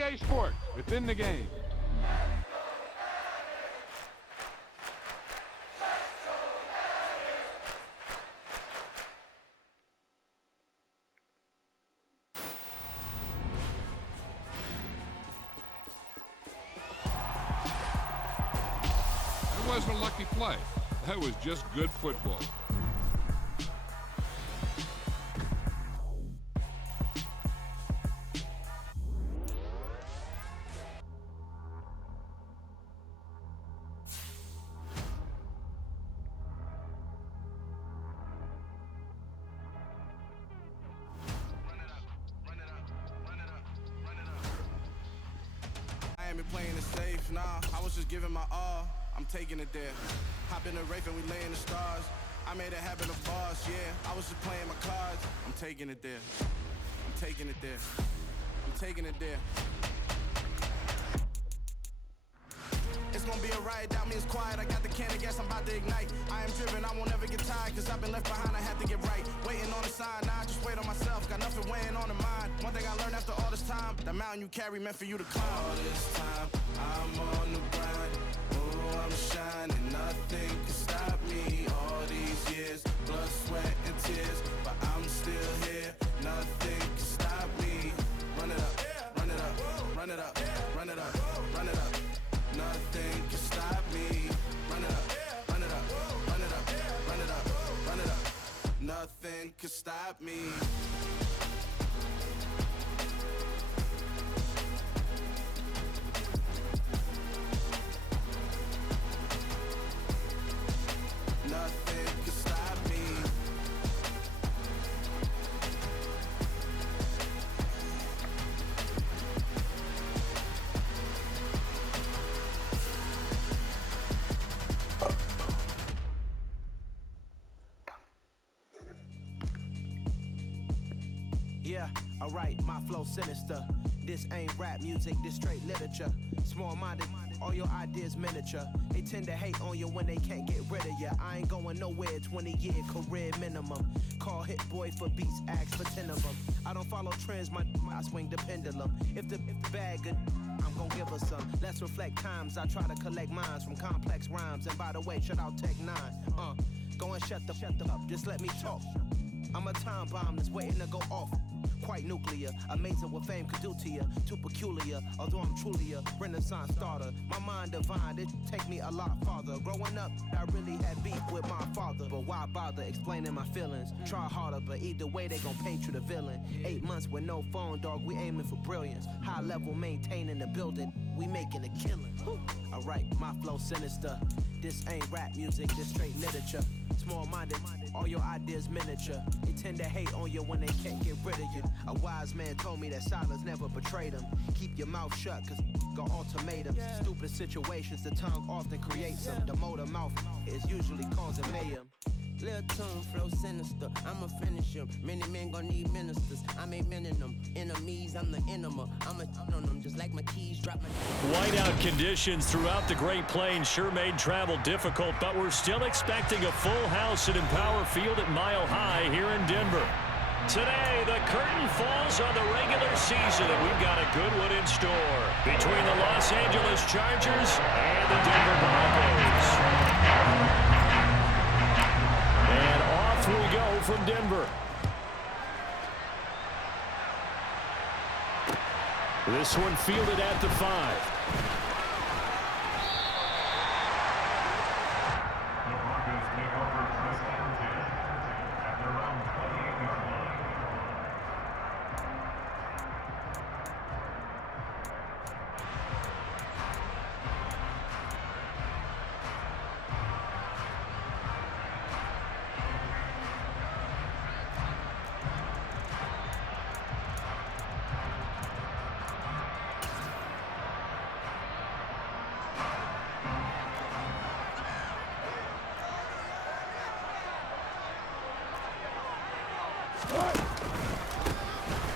EA Sports within the game. That wasn't a lucky play. That was just good football. I ain't been playing it safe, nah, I was just giving my all, I'm taking it there. Hop in the Wraith and we lay in the stars. I made it happen to boss, yeah, I was just playing my cards. I'm taking it there, I'm taking it there, I'm taking it there. It's gonna be a riot, doubt me it's quiet. I got the can of gas, I'm about to ignite. I am driven, I won't ever get tired, cause I've been left behind, I have to get right. Waiting on the sign, nah, I just wait on myself. Got nothing weighing on the mind. One thing I learned after all this time, the mountain you carry meant for you to climb. All this time, I'm on the grind. Oh, I'm shining, nothing can stop me. All these years, blood, sweat, and tears, but I'm still here, nothing can stop me. Run it up, run it up, run it up, run it up, run it up. Nothing can stop me. Run it up, run it up, run it up, run it up, run it up. Nothing can stop me. Nothing can stop me. Yeah, alright, my flow sinister. This ain't rap music, this straight literature. Small-minded, all your ideas miniature. They tend to hate on you when they can't get rid of you. I ain't going nowhere, 20-year career minimum. Call Hit Boy for beats, ask for 10 of them. I don't follow trends, I swing the pendulum. If the bag good, I'm gon' give her some. Let's reflect times, I try to collect minds from complex rhymes. And by the way, shut out Tech 9. Go and shut the up, just let me talk. I'm a time bomb that's waiting to go off. Quite nuclear, amazing what fame could do to you. Too peculiar, although I'm truly a renaissance starter. My mind divine, it take me a lot farther. Growing up, I really had beef with my father. But why bother explaining my feelings? Try harder, but either way they gon' paint you the villain. 8 months with no phone, dog, we aiming for brilliance. High level maintaining the building, we making a killing. Alright, my flow sinister. This ain't rap music, this straight literature. Small-minded, all your ideas miniature. They tend to hate on you when they can't get rid of you. A wise man told me that silence never betrayed him. Keep your mouth shut, cause got ultimatums. Stupid situations, the tongue often creates them. The motor mouth is usually causing mayhem. Lil' tune, flow sinister, I'ma finish him. Many men gon' need ministers, I'm a men in them. Enemies, I'm the enema. I'ma on them just like my keys drop my... Whiteout conditions throughout the Great Plains sure made travel difficult, but we're still expecting a full house at Empower Field at Mile High here in Denver. Today, the curtain falls on the regular season, and we've got a good one in store between the Los Angeles Chargers and the Denver Broncos. And off we go from Denver. This one fielded at the 5.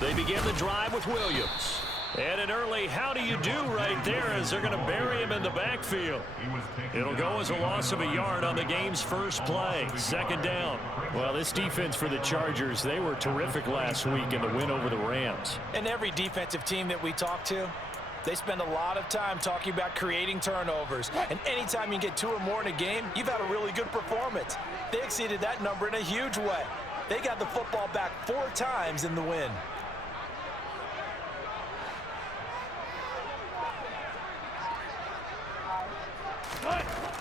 They begin the drive with Williams. And an early how do you do right there as they're going to bury him in the backfield. It'll go as a loss of a yard on the game's first play. Second down. Well, this defense for the Chargers, they were terrific last week in the win over the Rams. And every defensive team that we talk to, They spend a lot of time talking about creating turnovers, and anytime you get 2 or more in a game, you've had a really good performance. They exceeded that number in a huge way. They got the football back 4 times in the win.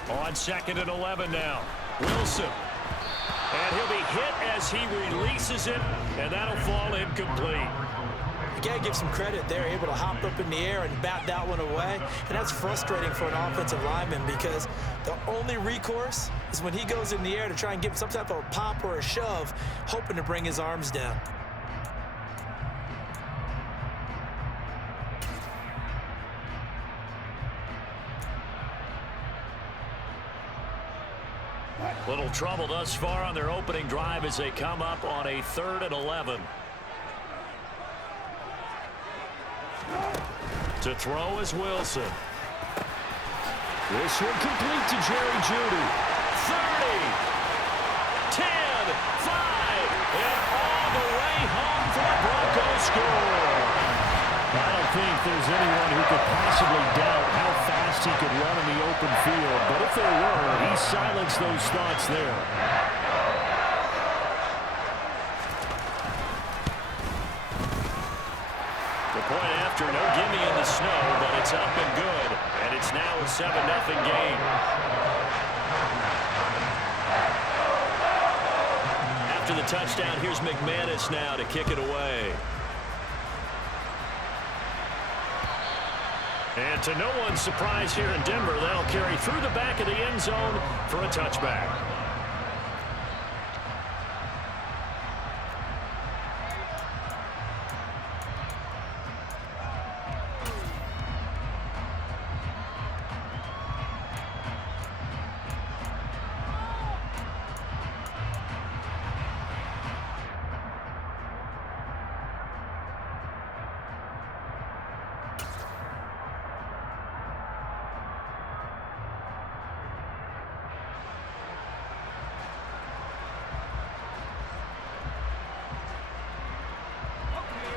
On 2nd and 11 now. Wilson. And he'll be hit as he releases it, and that'll fall incomplete. You got to give some credit. They're able to hop up in the air and bat that one away, and that's frustrating for an offensive lineman because the only recourse is when he goes in the air to try and give some type of a pop or a shove, hoping to bring his arms down. Little trouble thus far on their opening drive as they come up on a 3rd and 11. To throw is Wilson. This one complete to Jerry Jeudy. 30, 10, 5, and all the way home for the Broncos score. I don't think there's anyone who could possibly doubt how fast he could run in the open field, but if there were, he silenced those thoughts there. The point after, no gimme in the snow, but it's up and good, and it's now a 7-0 game. After the touchdown, here's McManus now to kick it away. And to no one's surprise here in Denver, that'll carry through the back of the end zone for a touchback.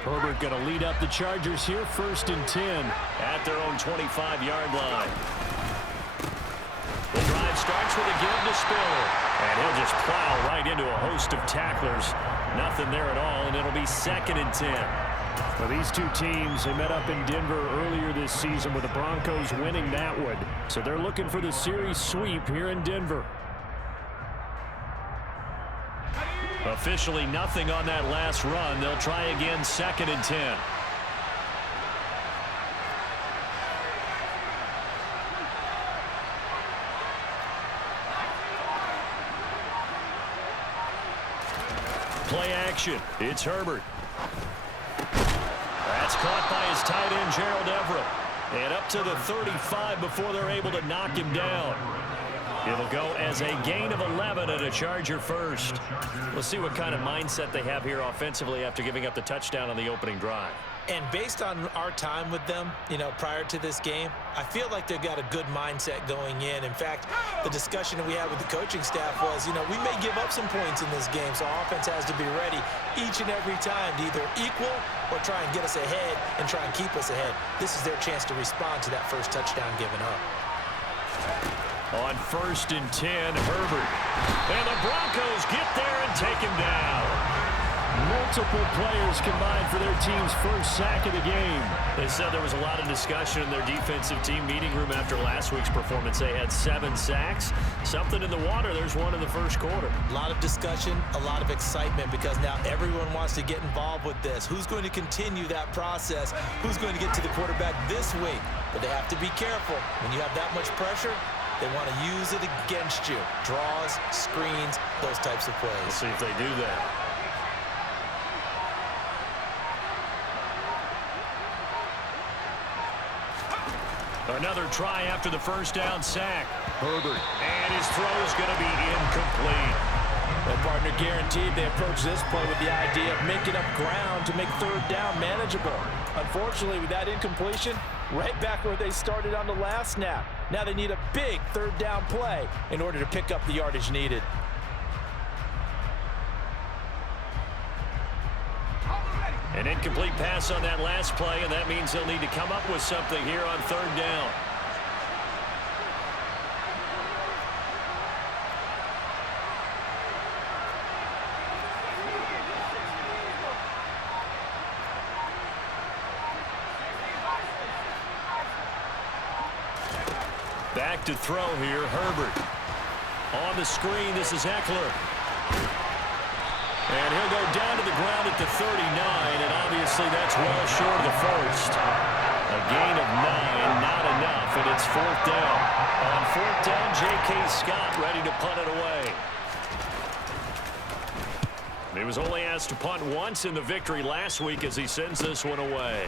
Herbert going to lead up the Chargers here, 1st and 10 at their own 25-yard line. The drive starts with a give to Spiller, and he'll just plow right into a host of tacklers. Nothing there at all, and it'll be 2nd and 10. Well, these two teams, they met up in Denver earlier this season with the Broncos winning that one. So they're looking for the series sweep here in Denver. Officially nothing on that last run. They'll try again, 2nd and 10. Play action. It's Herbert. That's caught by his tight end, Gerald Everett. And up to the 35 before they're able to knock him down. It'll go as a gain of 11 and a Charger first. We'll see what kind of mindset they have here offensively after giving up the touchdown on the opening drive. And based on our time with them, prior to this game, I feel like they've got a good mindset going in. In fact, the discussion that we had with the coaching staff was, we may give up some points in this game, so our offense has to be ready each and every time to either equal or try and get us ahead and try and keep us ahead. This is their chance to respond to that first touchdown given up. On 1st and 10, Herbert. And the Broncos get there and take him down. Multiple players combined for their team's first sack of the game. They said there was a lot of discussion in their defensive team meeting room after last week's performance. They had 7 sacks. Something in the water. There's one in the first quarter. A lot of discussion, a lot of excitement because now everyone wants to get involved with this. Who's going to continue that process? Who's going to get to the quarterback this week? But they have to be careful. When you have that much pressure, they want to use it against you. Draws, screens, those types of plays. Let's see if they do that. Another try after the first down sack. Herbert. And his throw is going to be incomplete. Well, partner, guaranteed they approach this play with the idea of making up ground to make 3rd down manageable. Unfortunately, with that incompletion, right back where they started on the last snap. Now they need a big 3rd down play in order to pick up the yardage needed. An incomplete pass on that last play, and that means they'll need to come up with something here on third down. Back to throw here, Herbert. On the screen, this is Eckler. And he'll go down to the ground at the 39, and obviously that's well short of the first. A gain of 9, not enough, and it's fourth down. On fourth down, J.K. Scott ready to punt it away. He was only asked to punt once in the victory last week as he sends this one away.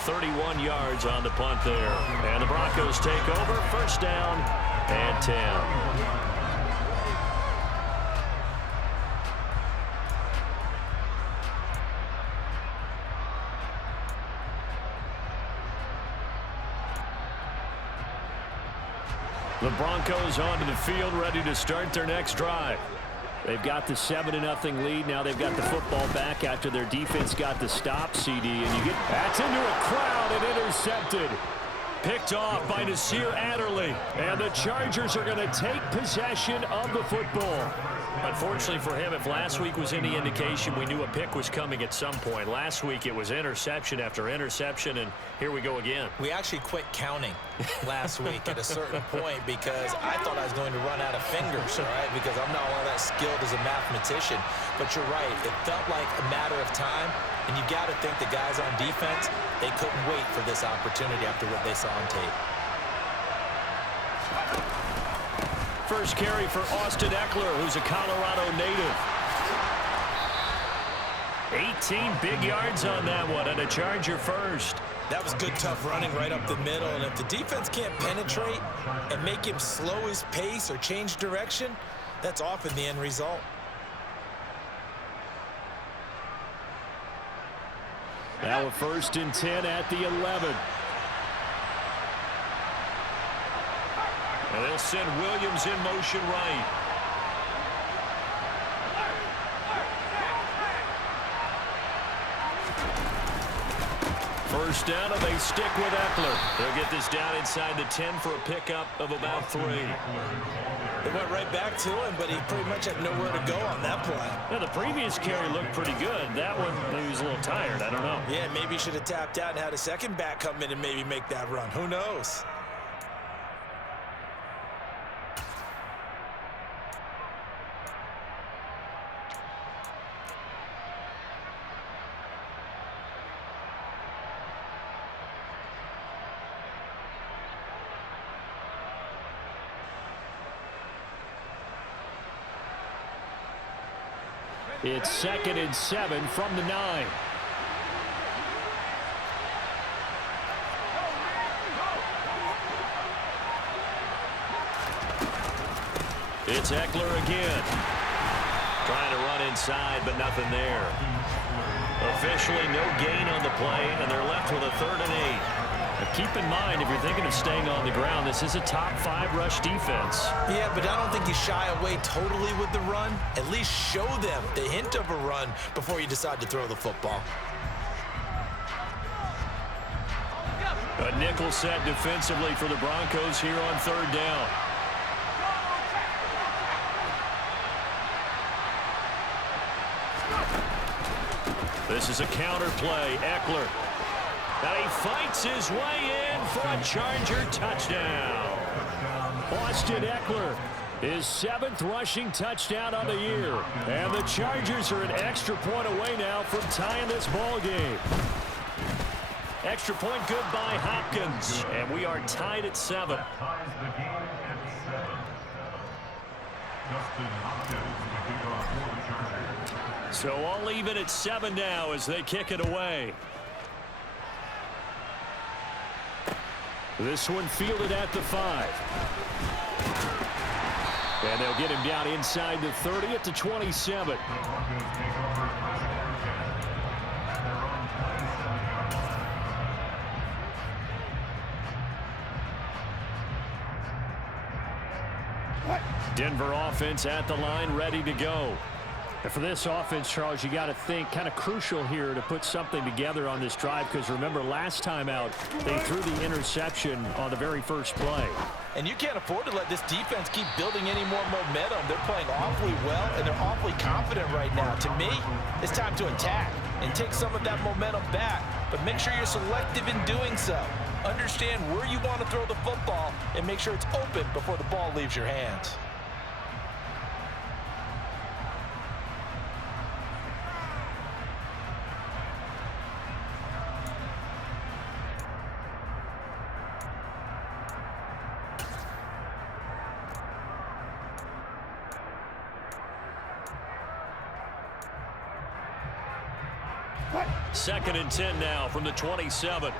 31 yards on the punt there. And the Broncos take over. First down and 10. The Broncos onto the field, ready to start their next drive. They've got the 7-0 lead. Now they've got the football back after their defense got the stop, CD. And you get that's into a crowd and intercepted. Picked off by Nasir Adderley. And the Chargers are going to take possession of the football. Unfortunately for him, if last week was any indication, we knew a pick was coming at some point. Last week it was interception after interception, and here we go again. We actually quit counting last week at a certain point because I thought I was going to run out of fingers, all right, because I'm not all that skilled as a mathematician. But you're right, it felt like a matter of time, and you got to think the guys on defense, they couldn't wait for this opportunity after what they saw on tape. First carry for Austin Eckler, who's a Colorado native. 18 big yards on that one, and a Charger first. That was good, tough running right up the middle, and if the defense can't penetrate and make him slow his pace or change direction, that's often the end result. Now a first and 10 at the 11. And they'll send Williams in motion right. First down, and they stick with Eckler. They'll get this down inside the 10 for a pickup of about 3. They went right back to him, but he pretty much had nowhere to go on that play. Yeah, the previous carry looked pretty good. That one, he was a little tired. I don't know. Yeah, maybe he should have tapped out and had a second back come in and maybe make that run. Who knows? It's 2nd and 7 from the 9. It's Eckler again. Trying to run inside, but nothing there. Officially no gain on the play, and they're left with a 3rd and 8. Now keep in mind, if you're thinking of staying on the ground, this is a top 5 rush defense. Yeah, but I don't think you shy away totally with the run. At least show them the hint of a run before you decide to throw the football. A nickel set defensively for the Broncos here on 3rd down. This is a counter play. Eckler. Now he fights his way in for a Charger touchdown. Austin Eckler, his 7th rushing touchdown on the year. And the Chargers are an extra point away now from tying this ball game. Extra point good by Hopkins. And we are tied at 7. So all even at 7 now as they kick it away. This one fielded at the 5. And they'll get him down inside the 30 at the 27. Denver offense at the line, ready to go. And for this offense, Charles, you got to think kind of crucial here to put something together on this drive, because remember last time out they threw the interception on the very first play. And you can't afford to let this defense keep building any more momentum. They're playing awfully well, and they're awfully confident right now. To me, it's time to attack and take some of that momentum back, but make sure you're selective in doing so. Understand where you want to throw the football and make sure it's open before the ball leaves your hands. Second and 10 now from the 27.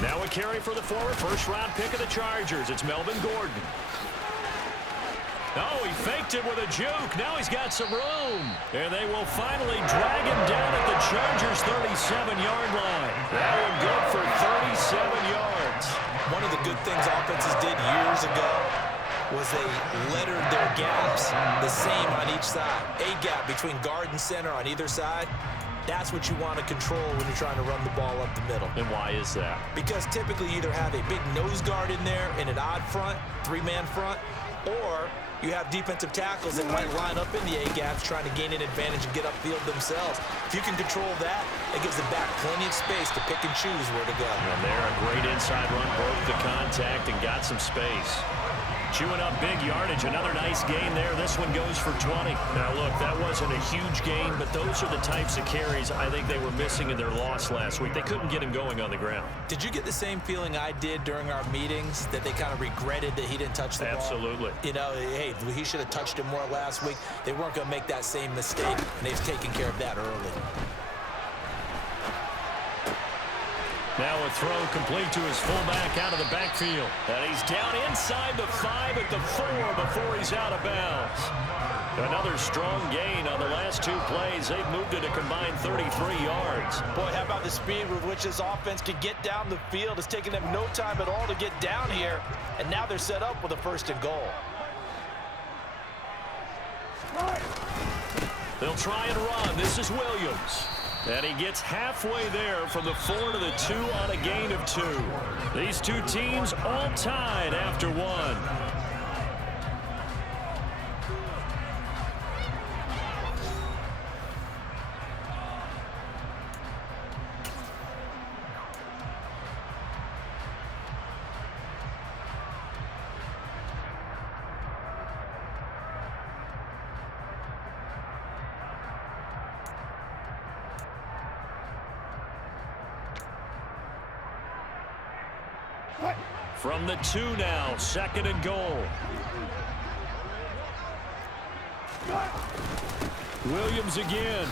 Now a carry for the former first-round pick of the Chargers. It's Melvin Gordon. Oh, he faked it with a juke. Now he's got some room. And they will finally drag him down at the Chargers' 37-yard line. That one good for 37 yards. One of the good things offenses did years ago was they lettered their gaps the same on each side. A gap between guard and center on either side. That's what you want to control when you're trying to run the ball up the middle. And why is that? Because typically you either have a big nose guard in there in an odd front, three-man front, or you have defensive tackles that might line up in the A-gaps trying to gain an advantage and get upfield themselves. If you can control that, it gives the back plenty of space to pick and choose where to go. And there, a great inside run, broke the contact and got some space. Chewing up big yardage. Another nice gain there. This one goes for 20. Now, look, that wasn't a huge gain, but those are the types of carries I think they were missing in their loss last week. They couldn't get him going on the ground. Did you get the same feeling I did during our meetings, that they kind of regretted that he didn't touch the ball? Absolutely. You know, hey, he should have touched it more last week. They weren't going to make that same mistake, and they've taken care of that early. Now a throw complete to his fullback out of the backfield. And he's down inside the 5 at the 4 before he's out of bounds. Another strong gain on the last two plays. They've moved it a combined 33 yards. Boy, how about the speed with which this offense can get down the field? It's taken them no time at all to get down here. And now they're set up with a 1st and goal. They'll try and run. This is Williams. And he gets halfway there from the 4 to the 2 on a gain of 2. These two teams all tied after one. From the 2 now, 2nd and goal. Williams again.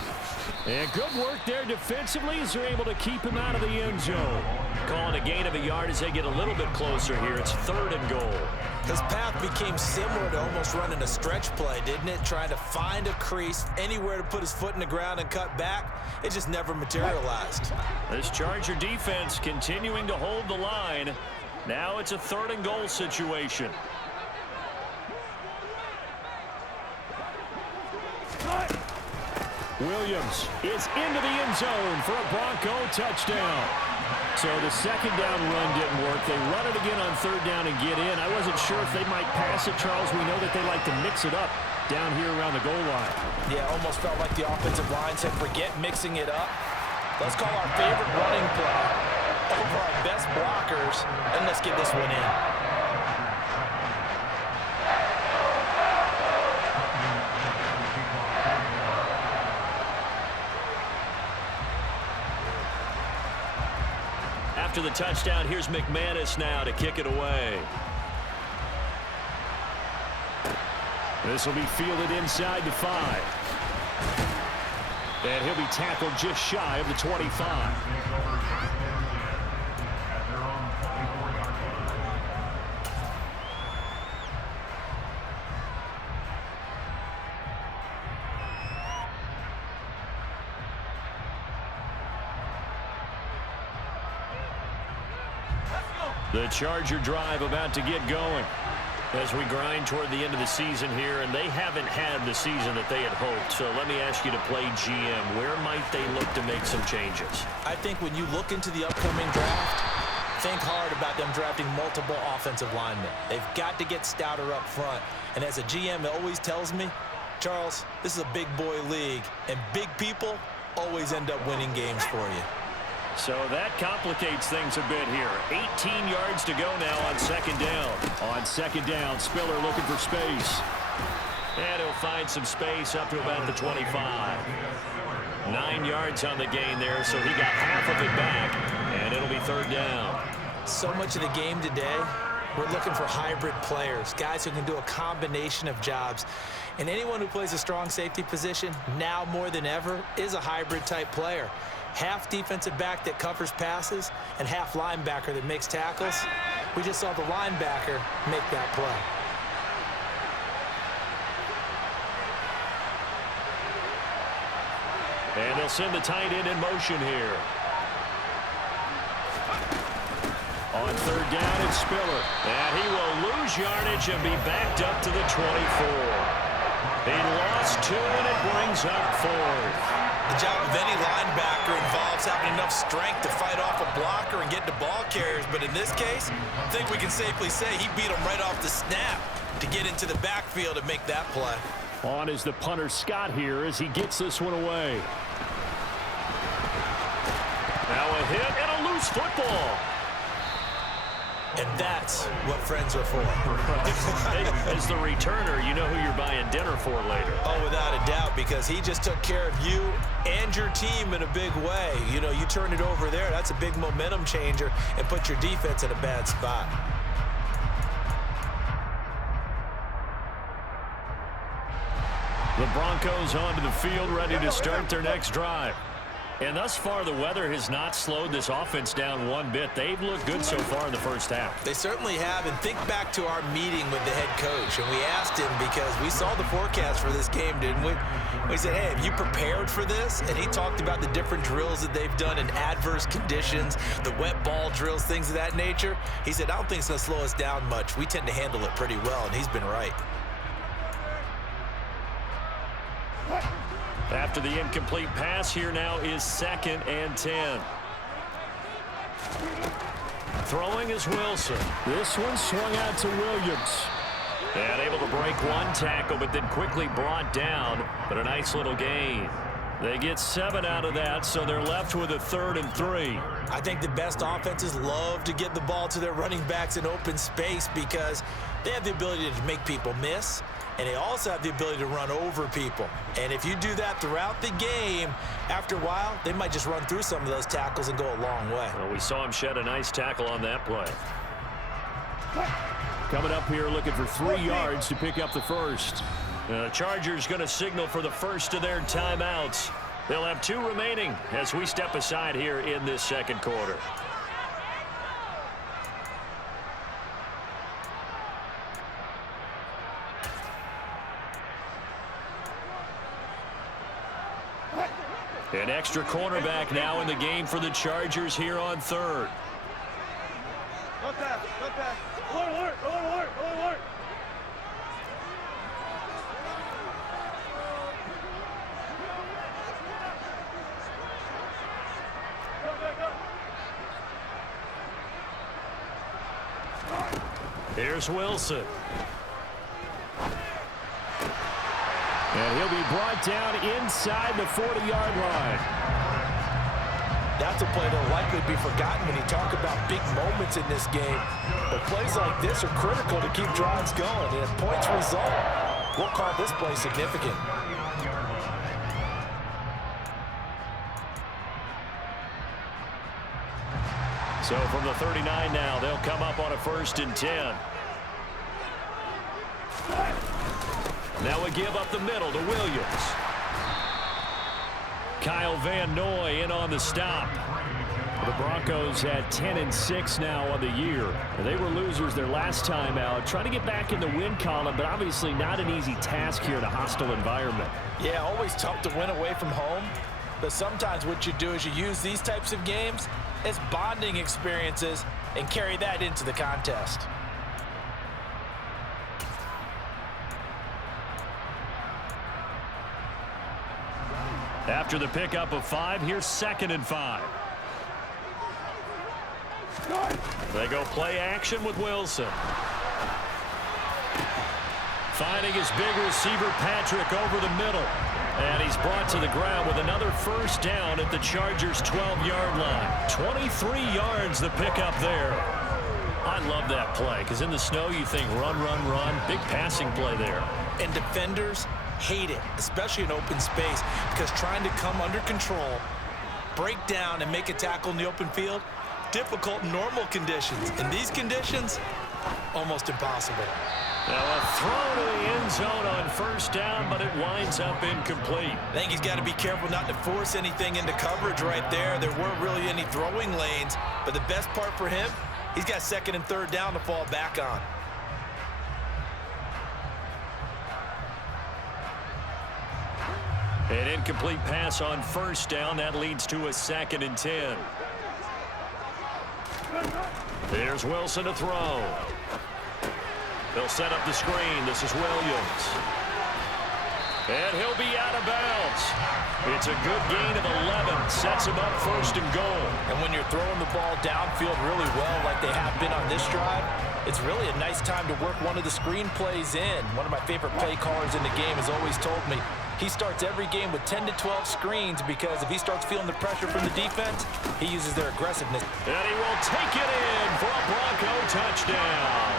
And good work there defensively as they're able to keep him out of the end zone. Calling a gain of a yard as they get a little bit closer here. It's 3rd and goal. His path became similar to almost running a stretch play, didn't it? Trying to find a crease, anywhere to put his foot in the ground and cut back. It just never materialized. This Charger defense continuing to hold the line. Now it's a 3rd and goal situation. Williams is into the end zone for a Bronco touchdown. So the 2nd down run didn't work. They run it again on 3rd down and get in. I wasn't sure if they might pass it, Charles. We know that they like to mix it up down here around the goal line. Yeah, almost felt like the offensive line said, forget mixing it up. Let's call our favorite running play over our best blockers, and let's get this one in. After the touchdown, here's McManus now to kick it away. This will be fielded inside the 5. And he'll be tackled just shy of the 25. The Charger drive about to get going. As we grind toward the end of the season here, and they haven't had the season that they had hoped. So let me ask you to play GM. Where might they look to make some changes? I think when you look into the upcoming draft, think hard about them drafting multiple offensive linemen. They've got to get stouter up front. And as a GM, it always tells me, Charles, this is a big boy league, and big people always end up winning games for you. So that complicates things a bit here. 18 yards to go now on second down. On second down, Spiller looking for space. And he'll find some space up to about the 25. 9 yards on the gain there, so he got half of it back, and it'll be third down. So much of the game today, we're looking for hybrid players, guys who can do a combination of jobs. And anyone who plays a strong safety position, now more than ever, is a hybrid type player. Half defensive back that covers passes and half linebacker that makes tackles. We just saw the linebacker make that play. And they'll send the tight end in motion here. On third down, it's Spiller. And he will lose yardage and be backed up to the 24. He lost 2, and it brings up 4th. The job of any linebacker involves having enough strength to fight off a blocker and get to ball carriers. But in this case, I think we can safely say he beat him right off the snap to get into the backfield and make that play. On is the punter Scott here as he gets this one away. Now a hit and a loose football. And that's what friends are for. As the returner, you know who you're buying dinner for later. Oh, without a doubt, because he just took care of you and your team in a big way. You know, you turn it over there, that's a big momentum changer, and put your defense in a bad spot. The Broncos onto the field, ready to start their next drive. And thus far, the weather has not slowed this offense down one bit. They've looked good so far in the first half. They certainly have, and think back to our meeting with the head coach, and we asked him because we saw the forecast for this game, didn't we? We said, hey, have you prepared for this? And he talked about the different drills that they've done in adverse conditions, the wet ball drills, things of that nature. He said, I don't think it's going to slow us down much. We tend to handle it pretty well, and he's been right. After the incomplete pass, here now is 2nd and 10. Throwing is Wilson. This one swung out to Williams. And able to break one tackle, but then quickly brought down. But a nice little gain. They get 7 out of that, so they're left with a 3rd and 3. I think the best offenses love to get the ball to their running backs in open space because they have the ability to make people miss. And they also have the ability to run over people. And if you do that throughout the game, after a while, they might just run through some of those tackles and go a long way. Well, we saw him shed a nice tackle on that play. Coming up here looking for 3 yards to pick up the first. The Chargers going to signal for the first of their timeouts. They'll have 2 remaining as we step aside here in this second quarter. An extra cornerback now in the game for the Chargers here on 3rd. Here's Wilson. And he'll be brought down inside the 40-yard line. That's a play that'll likely be forgotten when you talk about big moments in this game. But plays like this are critical to keep drives going. And if points result, we'll call this play significant. So from the 39 now, they'll come up on a 1st and 10. Now a give up the middle to Williams. Kyle Van Noy in on the stop. The Broncos at 10-6 now on the year. They were losers their last time out. Trying to get back in the win column, but obviously not an easy task here in a hostile environment. Yeah, always tough to win away from home. But sometimes what you do is you use these types of games as bonding experiences and carry that into the contest. After the pickup of 5, here's 2nd and 5. They go play action with Wilson. Finding his big receiver, Patrick, over the middle. And he's brought to the ground with another first down at the Chargers' 12-yard line. 23 yards the pickup there. I love that play because in the snow you think run, run, run. Big passing play there. And defenders hate it, especially in open space, because trying to come under control, break down, and make a tackle in the open field, difficult in normal conditions. In these conditions, almost impossible. Now a throw to the end zone on first down, but it winds up incomplete. I think he's got to be careful not to force anything into coverage right there. There weren't really any throwing lanes, but the best part for him, he's got 2nd and 3rd down to fall back on. An incomplete pass on first down. That leads to a 2nd and 10. Here's Wilson to throw. They'll set up the screen. This is Williams. And he'll be out of bounds. It's a good gain of 11. Sets him up 1st and goal. And when you're throwing the ball downfield really well like they have been on this drive, it's really a nice time to work one of the screen plays in. One of my favorite play callers in the game has always told me he starts every game with 10 to 12 screens because if he starts feeling the pressure from the defense, he uses their aggressiveness. And he will take it in for a Bronco touchdown.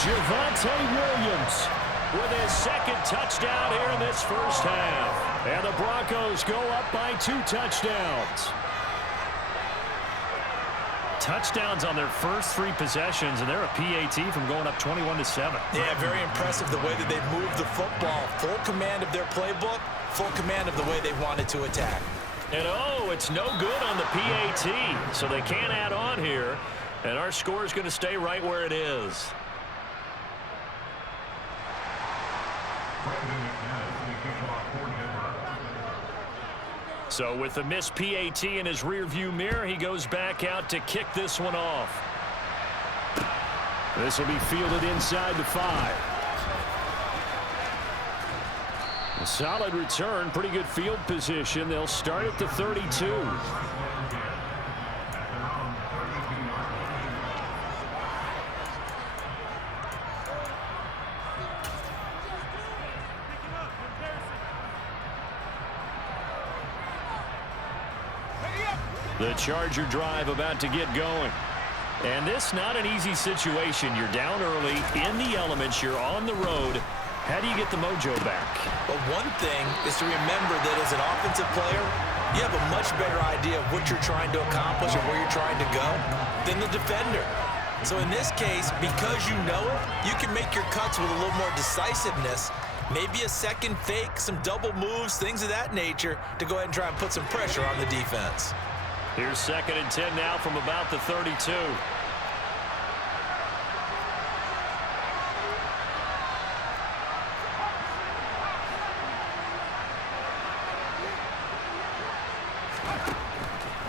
Javonte Williams with his 2nd touchdown here in this first half. And the Broncos go up by 2 touchdowns. Touchdowns on their first 3 possessions, and they're a PAT from going up 21-7. Yeah, very impressive the way that they've moved the football. Full command of their playbook, full command of the way they wanted to attack. And it's no good on the PAT, so they can't add on here. And our score is going to stay right where it is. So with the missed PAT in his rearview mirror, he goes back out to kick this one off. This will be fielded inside the 5. A solid return, pretty good field position. They'll start at the 32. The Charger drive about to get going. And this not an easy situation. You're down early, in the elements, you're on the road. How do you get the mojo back? Well, one thing is to remember that as an offensive player, you have a much better idea of what you're trying to accomplish and where you're trying to go than the defender. So in this case, because you know it, you can make your cuts with a little more decisiveness. Maybe a second fake, some double moves, things of that nature to go ahead and try and put some pressure on the defense. Here's 2nd and 10 now from about the 32.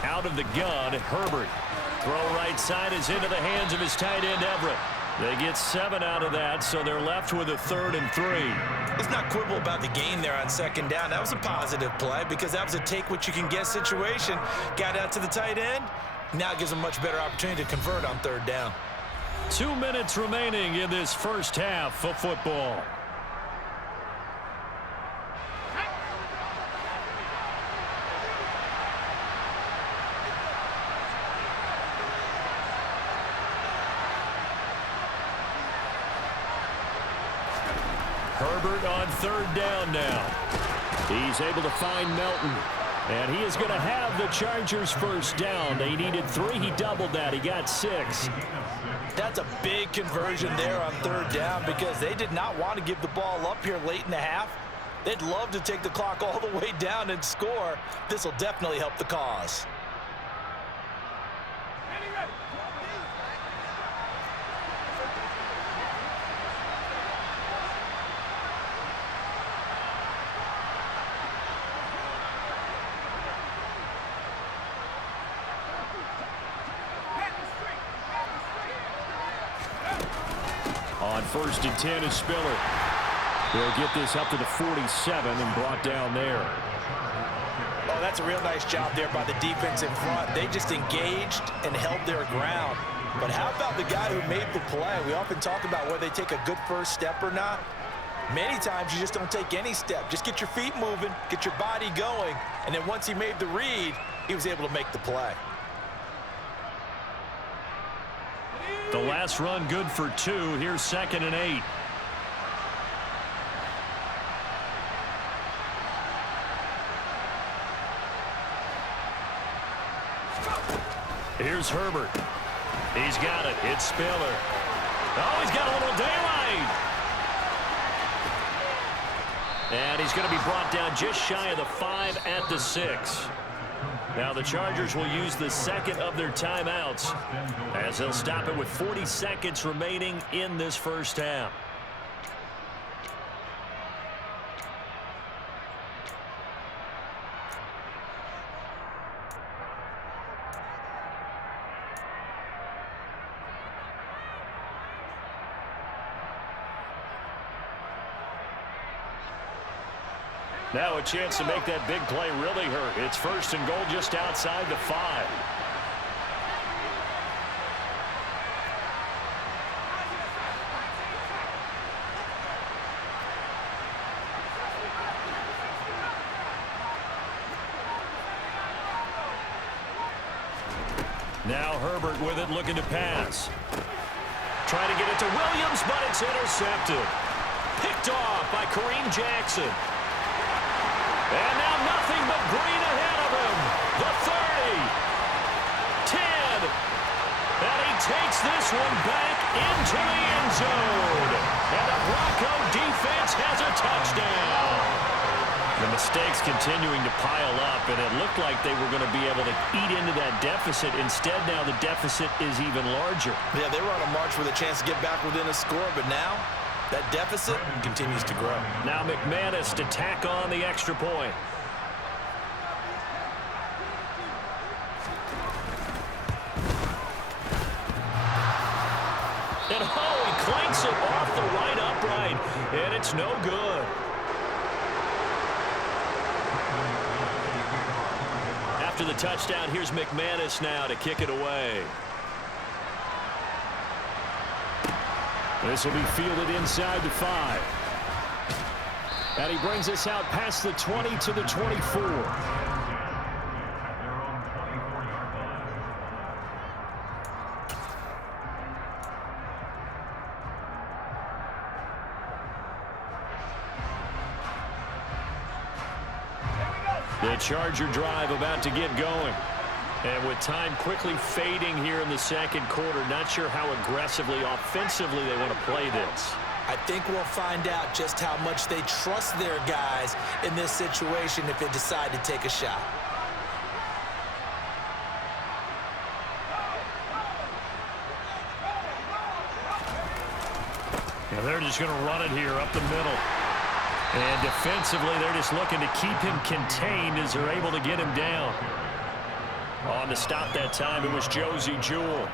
Out of the gun, Herbert. Throw right side is into the hands of his tight end, Everett. They get 7 out of that, so they're left with a 3rd and 3. Let's not quibble about the gain there on 2nd down. That was a positive play because that was a take-what-you-can-get situation. Got out to the tight end. Now gives them much better opportunity to convert on 3rd down. 2 minutes remaining in this first half of football. Herbert on 3rd down now. He's able to find Melton. And he is going to have the Chargers first down. They needed 3. He doubled that. He got 6. That's a big conversion there on 3rd down because they did not want to give the ball up here late in the half. They'd love to take the clock all the way down and score. This will definitely help the cause. On 1st and 10 is Spiller. He'll get this up to the 47 and brought down there. that's a real nice job there by the defense in front. They just engaged and held their ground. But how about the guy who made the play? We often talk about whether they take a good first step or not. Many times you just don't take any step. Just get your feet moving, get your body going, and then once he made the read, he was able to make the play. The last run good for 2. Here's 2nd and 8. Here's Herbert. He's got it. It's Spiller. Oh, he's got a little daylight. And he's going to be brought down just shy of the 5 at the 6. Now the Chargers will use the second of their timeouts as they'll stop it with 40 seconds remaining in this first half. Now a chance to make that big play really hurt. It's 1st and goal just outside the 5. Now Herbert with it, looking to pass. Trying to get it to Williams, but it's intercepted. Picked off by Kareem Jackson. And now nothing but green ahead of him. The 30. 10. And he takes this one back into the end zone. And the Bronco defense has a touchdown. The mistakes continuing to pile up, and it looked like they were going to be able to eat into that deficit. Instead, now the deficit is even larger. Yeah, they were on a march with a chance to get back within a score, but now that deficit continues to grow. Now McManus to tack on the extra point. And oh, he clanks it off the right upright, and it's no good. After the touchdown, here's McManus now to kick it away. This will be fielded inside the 5. And he brings us out past the 20 to the 24. The Charger drive about to get going. And with time quickly fading here in the second quarter, not sure how aggressively, offensively they want to play this. I think we'll find out just how much they trust their guys in this situation if they decide to take a shot. And they're just going to run it here up the middle. And defensively, they're just looking to keep him contained as they're able to get him down. On the stop that time, it was Josie Jewell.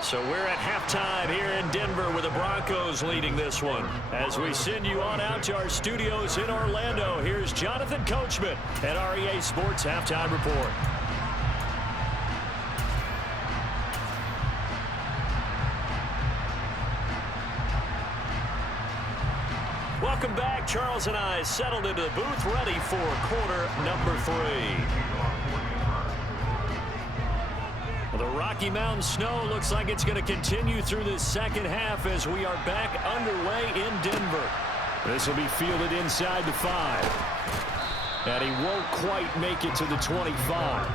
So we're at halftime here in Denver with the Broncos leading this one. As we send you on out to our studios in Orlando, here's Jonathan Coachman at REA Sports Halftime Report. Welcome back. Charles and I settled into the booth, ready for quarter number 3. The Rocky Mountain snow looks like it's going to continue through this second half as we are back underway in Denver. This will be fielded inside the 5. And he won't quite make it to the 25.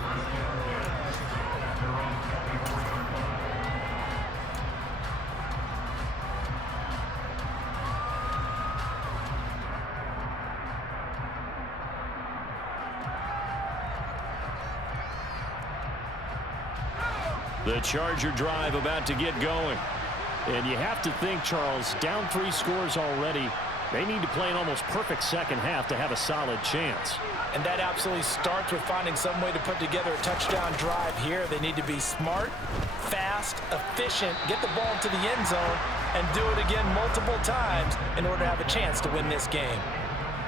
The Charger drive about to get going. And you have to think, Charles, down 3 scores already. They need to play an almost perfect second half to have a solid chance. And that absolutely starts with finding some way to put together a touchdown drive here. They need to be smart, fast, efficient, get the ball into the end zone, and do it again multiple times in order to have a chance to win this game.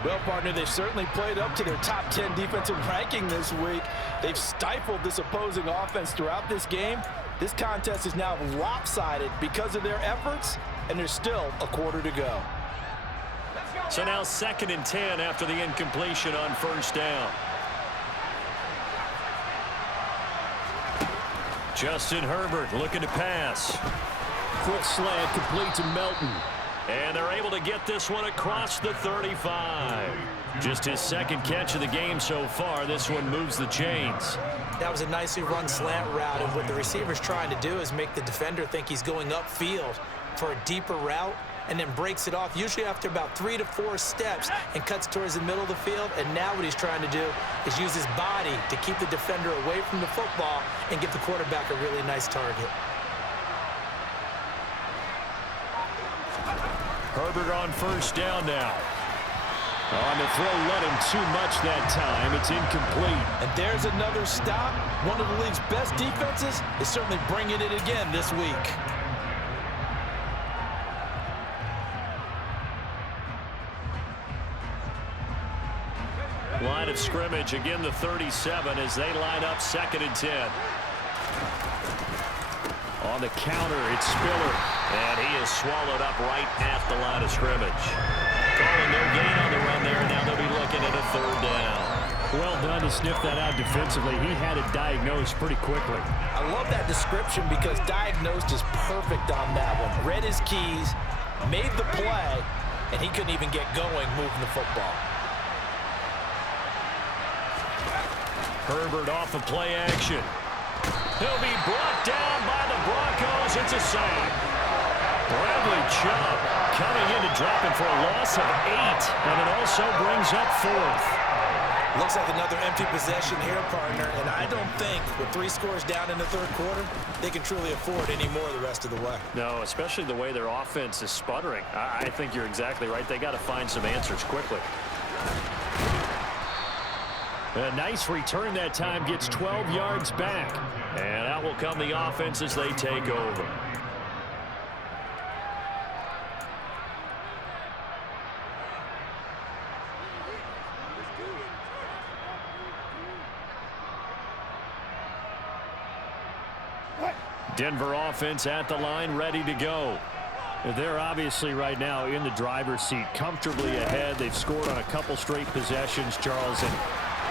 Well, partner, they've certainly played up to their top 10 defensive ranking this week. They've stifled this opposing offense throughout this game. This contest is now lopsided because of their efforts, and there's still a quarter to go. So now 2nd and 10 after the incompletion on 1st down. Justin Herbert looking to pass. Quick slant complete to Melton. And they're able to get this one across the 35. Just his 2nd catch of the game so far. This one moves the chains. That was a nicely run slant route, and what the receiver's trying to do is make the defender think he's going upfield for a deeper route, and then breaks it off, usually after about 3 to 4 steps, and cuts towards the middle of the field. And now what he's trying to do is use his body to keep the defender away from the football and give the quarterback a really nice target. Herbert on 1st down now. On the throw, let him too much that time. It's incomplete. And there's another stop. One of the league's best defenses is certainly bringing it again this week. Line of scrimmage, again the 37 as they line up 2nd and 10. On the counter, it's Spiller. And he is swallowed up right at the line of scrimmage. Calling no gain on the run there, and now they'll be looking at a 3rd down. Well done to sniff that out defensively. He had it diagnosed pretty quickly. I love that description because diagnosed is perfect on that one. Read his keys, made the play, and he couldn't even get going moving the football. Herbert off of play action. He'll be brought down by the Broncos. It's a sack. Bradley Chubb coming in to drop him for a loss of 8, and it also brings up 4th. Looks like another empty possession here, partner, and I don't think with 3 scores down in the 3rd quarter, they can truly afford any more the rest of the way. No, especially the way their offense is sputtering. I think you're exactly right. They got to find some answers quickly. A nice return that time, gets 12 yards back. And out will come the offense as they take over. Denver offense at the line, ready to go. They're obviously right now in the driver's seat, comfortably ahead. They've scored on a couple straight possessions, Charles, and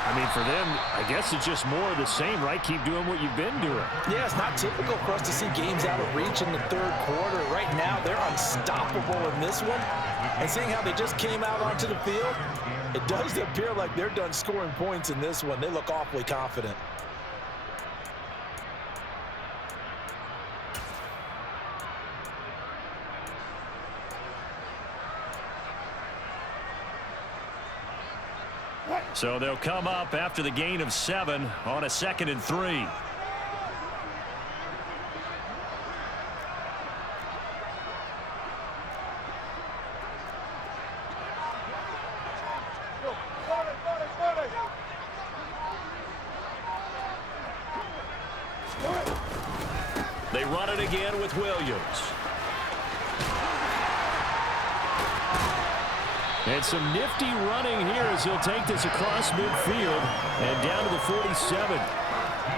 I mean, for them, I guess it's just more of the same, right? Keep doing what you've been doing. Yeah, it's not typical for us to see games out of reach in the 3rd quarter. Right now, they're unstoppable in this one. And seeing how they just came out onto the field, it does appear like they're done scoring points in this one. They look awfully confident. So they'll come up after the gain of 7 on a 2nd and 3. They run it again with Williams. And some nifty running here as he'll take this across midfield and down to the 47.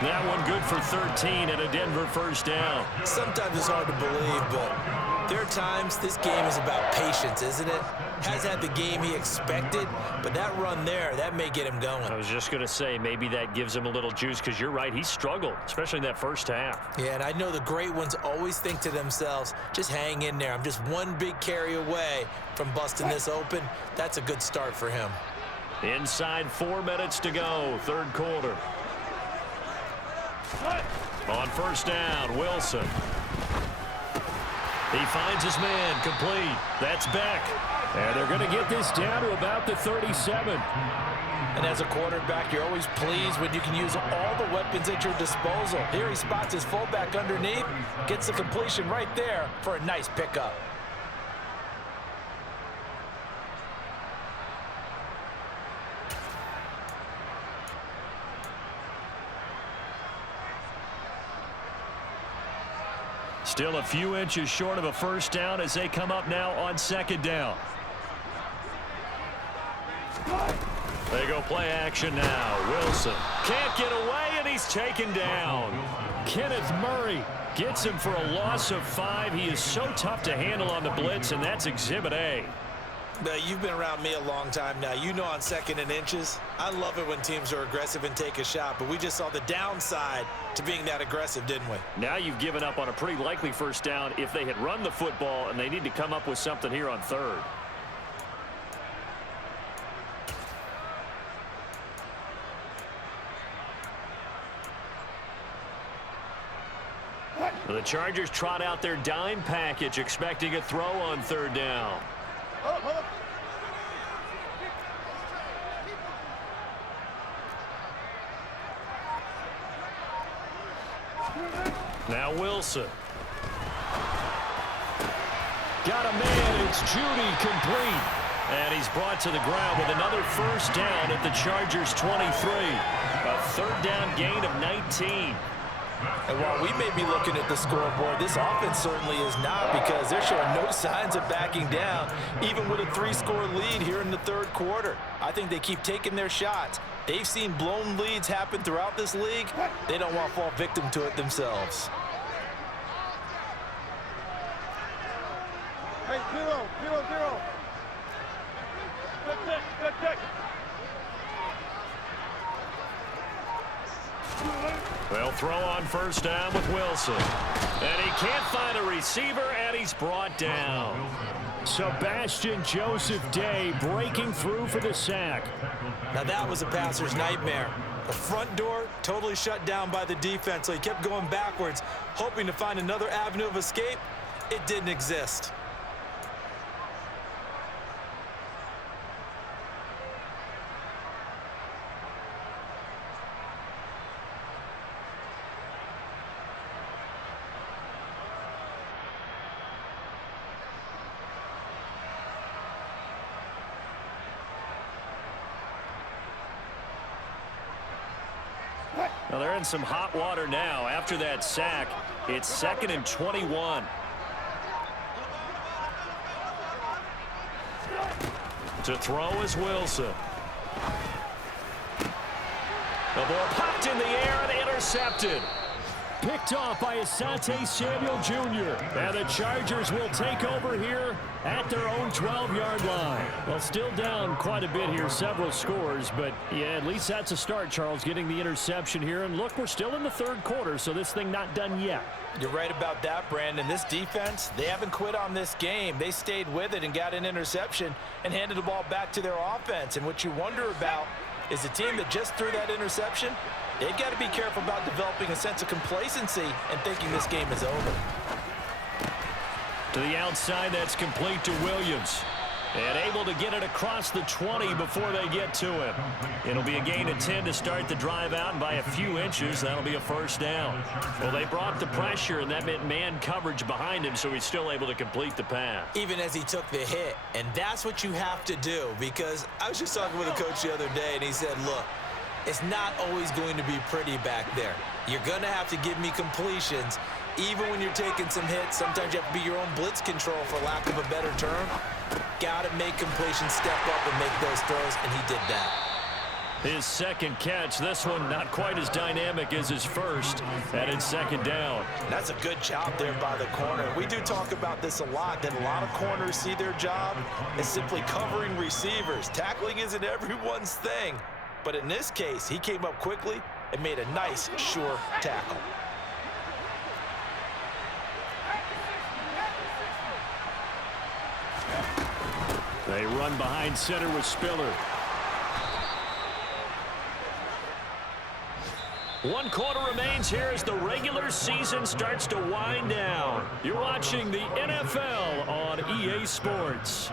That one good for 13 and a Denver 1st down. Sometimes it's hard to believe, but there are times this game is about patience, isn't it? Has had the game he expected, but that run there, that may get him going. I was just going to say, maybe that gives him a little juice because you're right, he struggled, especially in that 1st half. Yeah, and I know the great ones always think to themselves, just hang in there. I'm just one big carry away from busting this open. That's a good start for him. Inside 4 minutes to go, 3rd quarter. On 1st down, Wilson. He finds his man, complete. That's Beck. And they're going to get this down to about the 37. And as a quarterback, you're always pleased when you can use all the weapons at your disposal. Here he spots his fullback underneath, gets the completion right there for a nice pickup. Still a few inches short of a first down as they come up now on second down. They go play action now. Wilson can't get away, and he's taken down. Kenneth Murray gets him for a loss of 5. He is so tough to handle on the blitz, and that's Exhibit A. Now, you've been around me a long time now. You know on 2nd and inches, I love it when teams are aggressive and take a shot, but we just saw the downside to being that aggressive, didn't we? Now you've given up on a pretty likely first down if they had run the football, and they need to come up with something here on 3rd. The Chargers trot out their dime package, expecting a throw on 3rd down. Now Wilson. Got a man. It's Judy complete. And he's brought to the ground with another first down at the Chargers 23. A 3rd down gain of 19. And while we may be looking at the scoreboard, this offense certainly is not, because they're showing no signs of backing down, even with a 3-score lead here in the 3rd quarter. I think they keep taking their shots. They've seen blown leads happen throughout this league. They don't want to fall victim to it themselves. Hey, 0, 0, 0. Good tick. They'll throw on first down with Wilson. And he can't find a receiver, and he's brought down. Sebastian Joseph Day breaking through for the sack. Now that was a passer's nightmare. The front door totally shut down by the defense, so he kept going backwards, hoping to find another avenue of escape. It didn't exist. Well, they're in some hot water now. After that sack, it's 2nd and 21. To throw is Wilson. The ball popped in the air and intercepted. Picked off by Asante Samuel Jr. And the Chargers will take over here at their own 12-yard line. Well, still down quite a bit here, several scores, but yeah, at least that's a start, Charles, getting the interception here. And look, we're still in the 3rd quarter, so this thing not done yet. You're right about that, Brandon. This defense, they haven't quit on this game. They stayed with it and got an interception and handed the ball back to their offense. And what you wonder about is the team that just threw that interception, they've got to be careful about developing a sense of complacency and thinking this game is over. To the outside, that's complete to Williams. And able to get it across the 20 before they get to him. It'll be a gain of 10 to start the drive out, and by a few inches, that'll be a first down. Well, they brought the pressure, and that meant man coverage behind him, so he's still able to complete the pass. Even as he took the hit, and that's what you have to do, because I was just talking with a coach the other day, and he said, look, it's not always going to be pretty back there. You're going to have to give me completions. Even when you're taking some hits, sometimes you have to be your own blitz control, for lack of a better term. Got to make completions, step up and make those throws, and he did that. His 2nd catch, this one not quite as dynamic as his first, and it's 2nd down. That's a good job there by the corner. We do talk about this a lot, that a lot of corners see their job as simply covering receivers. Tackling isn't everyone's thing. But in this case, he came up quickly and made a nice, sure tackle. They run behind center with Spiller. One quarter remains here as the regular season starts to wind down. You're watching the NFL on EA Sports.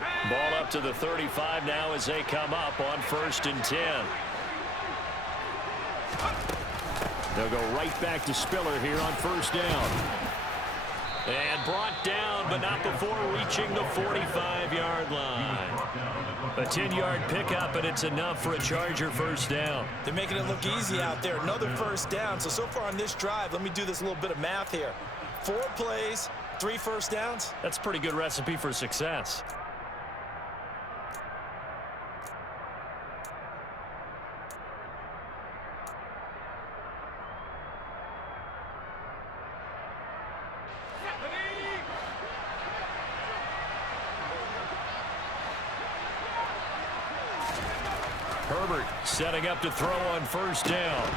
Ball up to the 35 now as they come up on 1st and 10. They'll go right back to Spiller here on 1st down. And brought down, but not before reaching the 45-yard line. A 10-yard pickup, and it's enough for a Charger 1st down. They're making it look easy out there. Another 1st down. So far on this drive, let me do this little bit of math here. 4 plays, 3 1st downs. That's a pretty good recipe for success. Herbert setting up to throw on 1st down.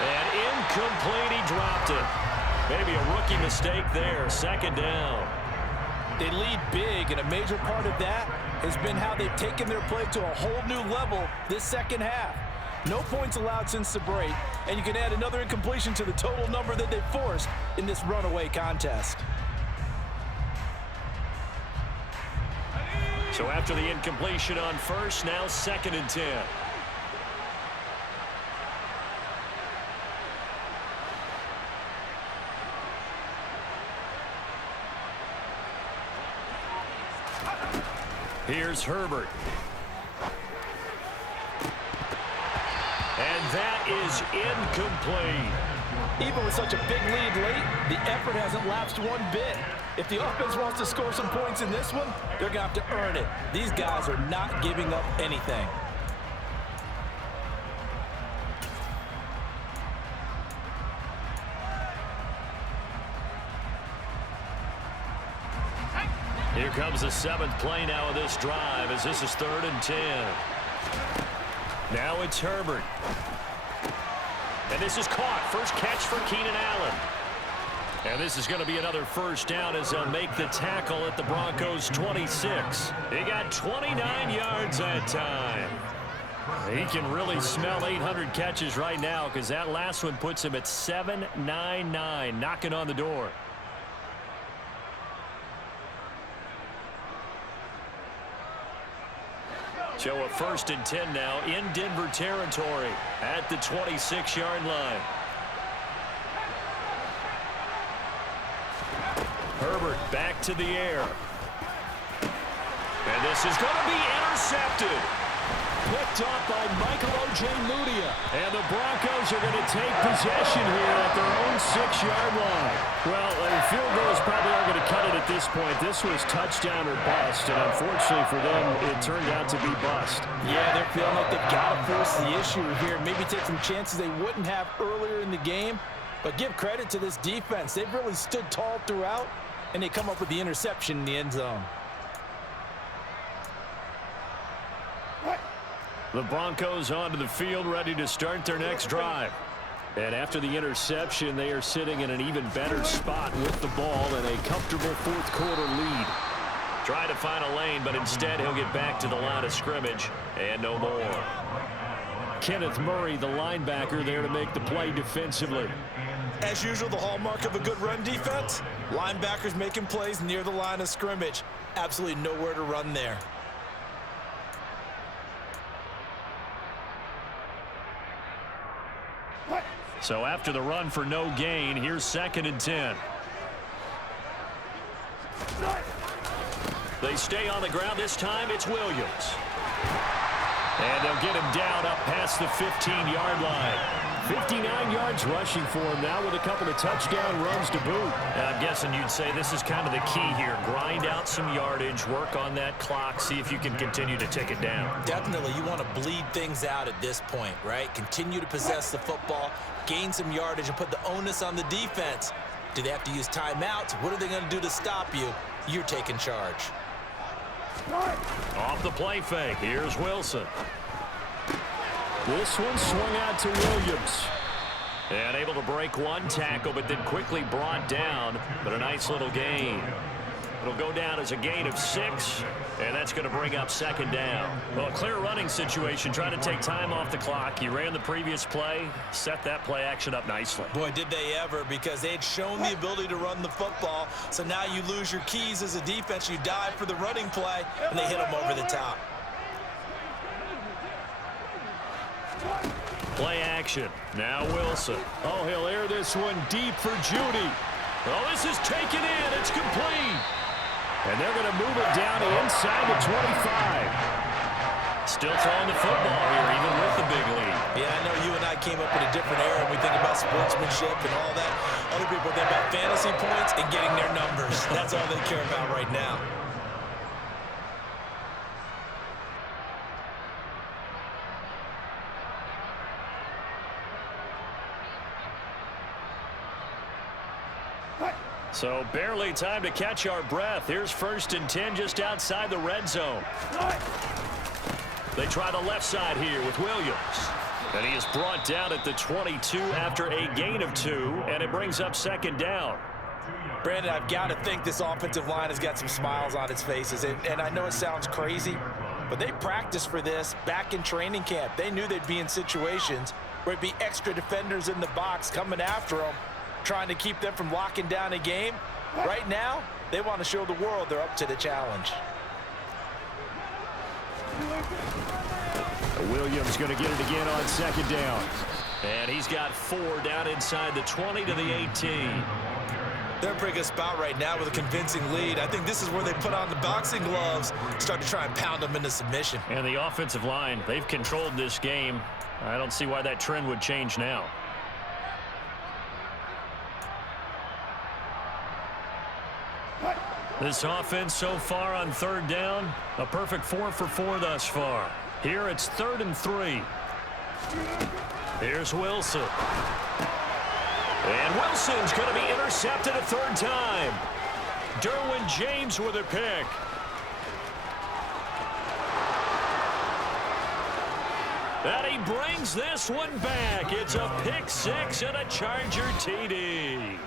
And incomplete, he dropped it. Maybe a rookie mistake there, 2nd down. They lead big, and a major part of that has been how they've taken their play to a whole new level this 2nd half. No points allowed since the break, and you can add another incompletion to the total number that they've forced in this runaway contest. So after the incompletion on 1st, now 2nd and 10. Here's Herbert. And that is incomplete. Even with such a big lead late, the effort hasn't lapsed one bit. If the offense wants to score some points in this one, they're going to have to earn it. These guys are not giving up anything. Here comes the 7th play now of this drive as this is 3rd and 10. Now it's Herbert. And this is caught. First catch for Keenan Allen. And this is going to be another 1st down as they'll make the tackle at the Broncos 26. He got 29 yards that time. He can really smell 800 catches right now because that last one puts him at 799, knocking on the door. So a 1st and 10 now in Denver territory at the 26-yard line. Herbert back to the air. And this is going to be intercepted. Picked up by Michael O.J. Mudia. And the Broncos are going to take possession here at their own 6-yard line. Well, a field goal is probably not going to cut it at this point. This was touchdown or bust, and unfortunately for them, it turned out to be bust. Yeah, they're feeling like they've got to force the issue here. Maybe take some chances they wouldn't have earlier in the game. But give credit to this defense. They've really stood tall throughout, and they come up with the interception in the end zone. The Broncos onto the field, ready to start their next drive. And after the interception, they are sitting in an even better spot with the ball and a comfortable 4th quarter lead. Try to find a lane, but instead he'll get back to the line of scrimmage and no more. Kenneth Murray, the linebacker, there to make the play defensively. As usual, the hallmark of a good run defense, linebackers making plays near the line of scrimmage. Absolutely nowhere to run there. So after the run for no gain, here's 2nd and 10. They stay on the ground. This time it's Williams. And they'll get him down up past the 15-yard line. 59 yards rushing for him now with a couple of touchdown runs to boot. And I'm guessing you'd say this is kind of the key here. Grind out some yardage, work on that clock, see if you can continue to tick it down. Definitely, you want to bleed things out at this point, right? Continue to possess the football, gain some yardage, and put the onus on the defense. Do they have to use timeouts? What are they going to do to stop you? You're taking charge. Off the play fake, here's Wilson. This one swung out to Williams. And able to break one tackle, but then quickly brought down. But a nice little gain. It'll go down as a gain of 6, and that's going to bring up second down. Well, a clear running situation, trying to take time off the clock. He ran the previous play, set that play action up nicely. Boy, did they ever, because they had shown the ability to run the football. So now you lose your keys as a defense. You dive for the running play, and they hit them over the top. Play action. Now Wilson. Oh, he'll air this one deep for Judy. Oh, this is taken in. It's complete. And they're going to move it down to inside the 25. Still throwing the football here, even with the big lead. Yeah, I know you and I came up in a different era, and we think about sportsmanship and all that. Other people think about fantasy points and getting their numbers. That's all they care about right now. So barely time to catch our breath. Here's 1st and 10 just outside the red zone. They try the left side here with Williams. And he is brought down at the 22 after a gain of 2, and it brings up second down. Brandon, I've got to think this offensive line has got some smiles on its faces. And I know it sounds crazy, but they practiced for this back in training camp. They knew they'd be in situations where it'd be extra defenders in the box coming after them, trying to keep them from locking down a game. Right now, they want to show the world they're up to the challenge. Williams going to get it again on second down. And he's got 4 down inside the 20 to the 18. They're in a pretty good spot right now with a convincing lead. I think this is where they put on the boxing gloves, start to try and pound them into submission. And the offensive line, they've controlled this game. I don't see why that trend would change now. This offense so far on 3rd down, a perfect 4 for 4 thus far. Here it's 3rd and 3. Here's Wilson. And Wilson's going to be intercepted a 3rd time. Derwin James with a pick. And he brings this one back. It's a pick 6 and a Charger TD.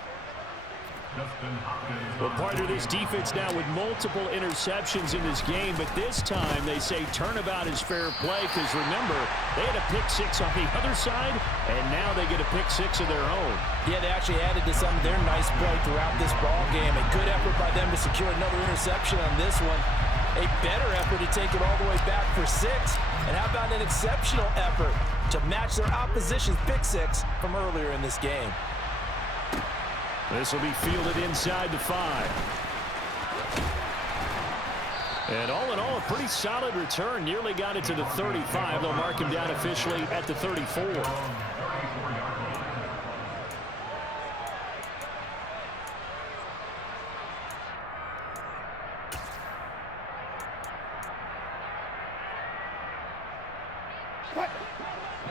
Well, part of this defense now with multiple interceptions in this game, but this time they say turnabout is fair play because, remember, they had a pick 6 on the other side, and now they get a pick 6 of their own. Yeah, they actually added to some of their nice play throughout this ball game. A good effort by them to secure another interception on this one. A better effort to take it all the way back for 6. And how about an exceptional effort to match their opposition's pick 6 from earlier in this game? This will be fielded inside the 5. And all in all, a pretty solid return. Nearly got it to the 35. They'll mark him down officially at the 34.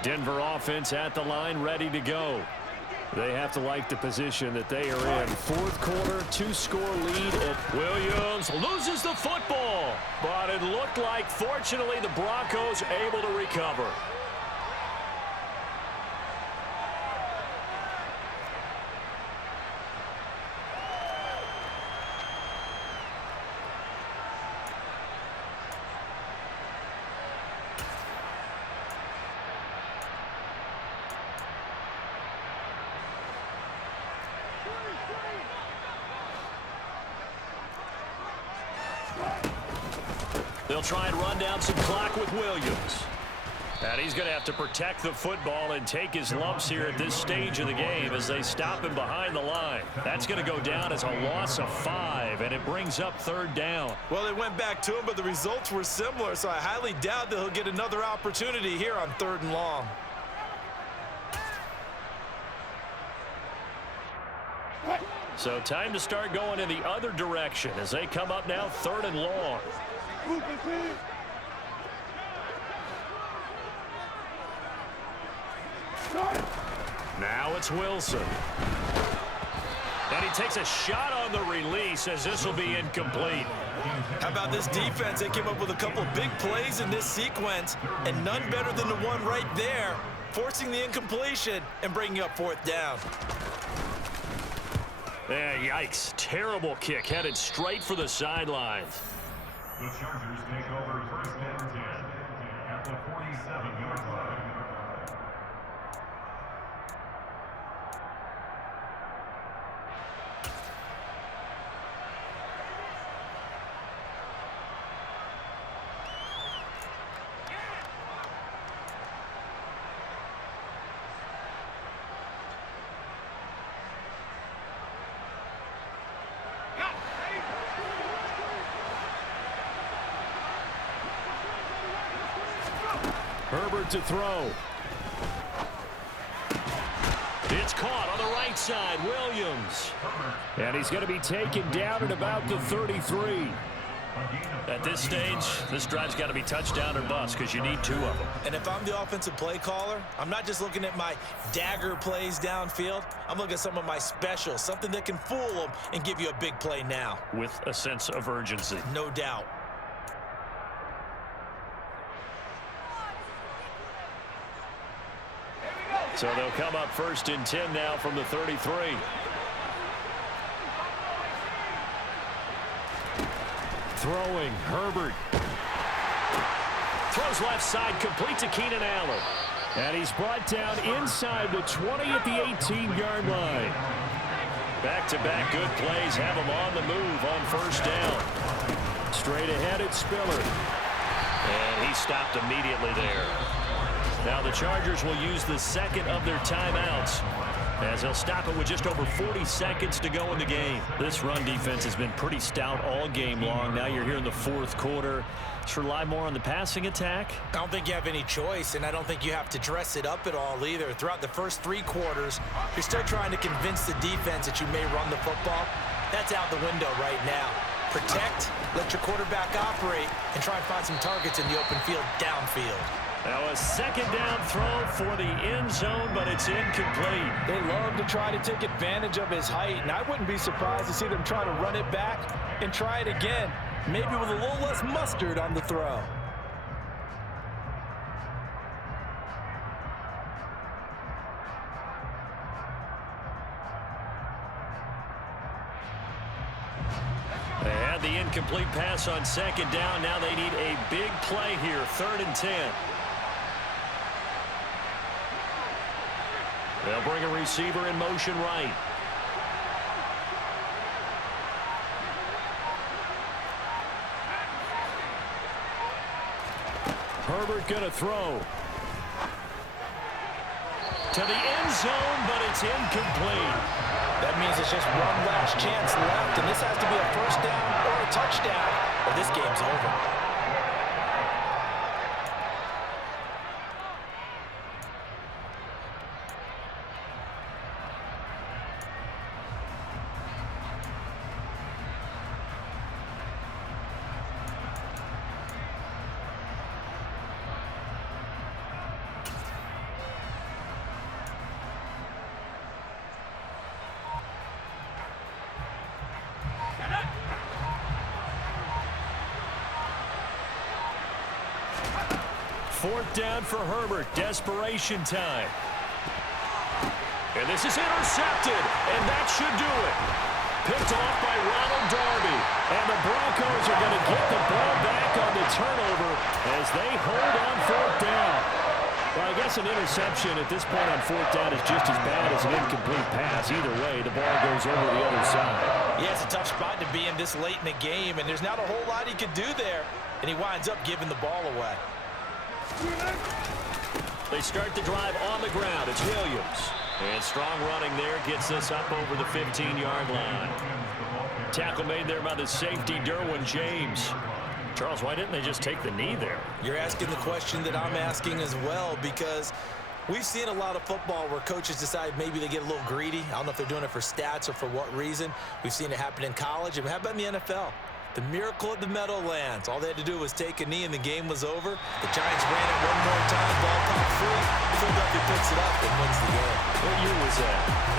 Denver offense at the line, ready to go. They have to like the position that they are in. 4th quarter, 2-score lead. Williams loses the football, but it looked like, fortunately, the Broncos able to recover. They'll try and run down some clock with Williams. And he's going to have to protect the football and take his lumps here at this stage of the game as they stop him behind the line. That's going to go down as a loss of 5, and it brings up 3rd down. Well, they went back to him, but the results were similar, so I highly doubt that he'll get another opportunity here on 3rd and long. So time to start going in the other direction as they come up now 3rd and long. Now it's Wilson. And he takes a shot on the release as this will be incomplete. How about this defense? They came up with a couple of big plays in this sequence, and none better than the one right there, forcing the incompletion and bringing up 4th down. Yikes. Terrible kick headed straight for the sidelines. The Chargers take over first and 10 at the 47-yard line. Herbert to throw. It's caught on the right side. Williams. And he's going to be taken down at about the 33. At this stage, this drive's got to be touchdown or bust because you need 2 of them. And if I'm the offensive play caller, I'm not just looking at my dagger plays downfield. I'm looking at some of my specials, something that can fool them and give you a big play now. With a sense of urgency. No doubt. So they'll come up first and 10 now from the 33. Throwing, Herbert. Throws left side, complete to Keenan Allen. And he's brought down inside the 20 at the 18-yard line. Back-to-back good plays have him on the move on first down. Straight ahead, it's Spiller. And he stopped immediately there. Now the Chargers will use the second of their timeouts as they'll stop it with just over 40 seconds to go in the game. This run defense has been pretty stout all game long. Now you're here in the fourth quarter. Let's rely more on the passing attack. I don't think you have any choice, and I don't think you have to dress it up at all either. Throughout the first 3 quarters, you're still trying to convince the defense that you may run the football. That's out the window right now. Protect, let your quarterback operate, and try and find some targets in the open field downfield. Now a second down throw for the end zone, but it's incomplete. They love to try to take advantage of his height, and I wouldn't be surprised to see them try to run it back and try it again, maybe with a little less mustard on the throw. They had the incomplete pass on second down. Now they need a big play here, 3rd and 10. They'll bring a receiver in motion right. Herbert going to throw. To the end zone, but it's incomplete. That means it's just one last chance left, and this has to be a first down or a touchdown, or this game's over. Fourth down for Herbert. Desperation time. And this is intercepted, and that should do it. Picked off by Ronald Darby. And the Broncos are going to get the ball back on the turnover as they hold on fourth down. Well, I guess an interception at this point on fourth down is just as bad as an incomplete pass. Either way, the ball goes over the other side. Yeah, it's a tough spot to be in this late in the game, and there's not a whole lot he could do there. And he winds up giving the ball away. They start the drive on the ground. It's Williams. And strong running there gets this up over the 15-yard line. Tackle made there by the safety, Derwin James. Charles, why didn't they just take the knee there? You're asking the question that I'm asking as well, because we've seen a lot of football where coaches decide maybe they get a little greedy. I don't know if they're doing it for stats or for what reason. We've seen it happen in college. And how about in the NFL? The miracle of the Meadowlands. All they had to do was take a knee and the game was over. The Giants ran it one more time. Ball popped free. Philadelphia picks it up and wins the game. What year was that?